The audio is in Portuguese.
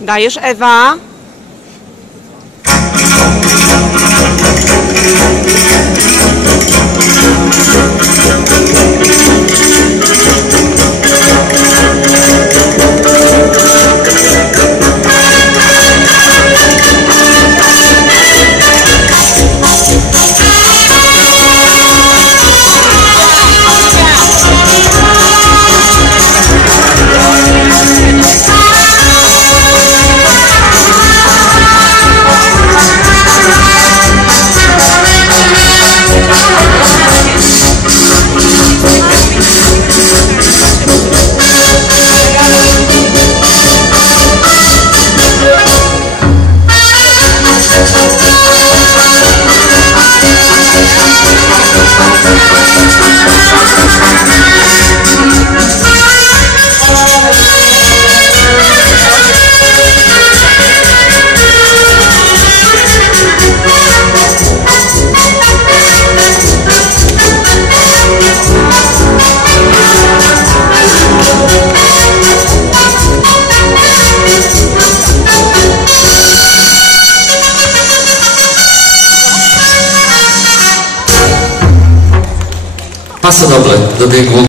Dajesz Ewa. Pasodoble dobiegło